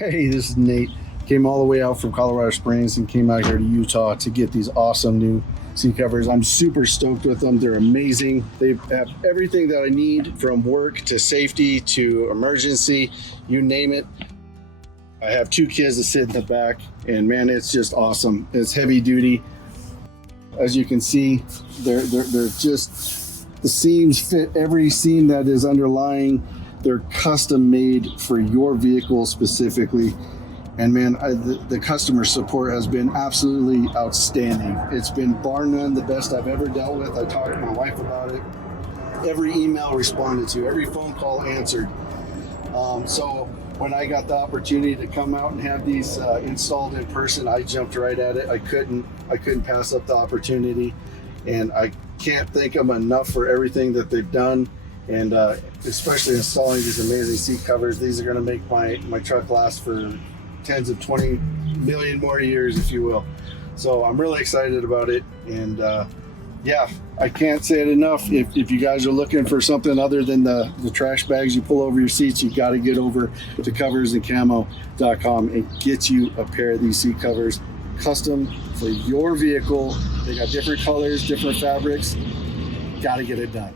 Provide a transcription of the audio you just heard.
Hey, this is Nate. Came all the way out from Colorado Springs and came out here to Utah to get these awesome new seat covers. I'm super stoked with them. They're amazing. They have everything that I need, from work to safety to emergency, you name it. I have 2 kids that sit in the back, and man, it's just awesome. It's heavy duty. As you can see, they're just, the seams fit every seam that is underlying. They're custom made for your vehicle specifically. And man, the customer support has been absolutely outstanding. It's been bar none the best I've ever dealt with. I talked to my wife about it. Every email responded to, every phone call answered. So when I got the opportunity to come out and have these installed in person, I jumped right at it. I couldn't pass up the opportunity, and I can't thank them enough for everything that they've done, and especially installing these amazing seat covers. These are going to make my truck last for tens of 20 million more years, if you will. So I'm really excited about it, and yeah, I can't say it enough. If you guys are looking for something other than the trash bags you pull over your seats, you got to get over to coverscamo.com and get you a pair of these seat covers, custom for your vehicle. They got different colors, different fabrics. Got to get it done.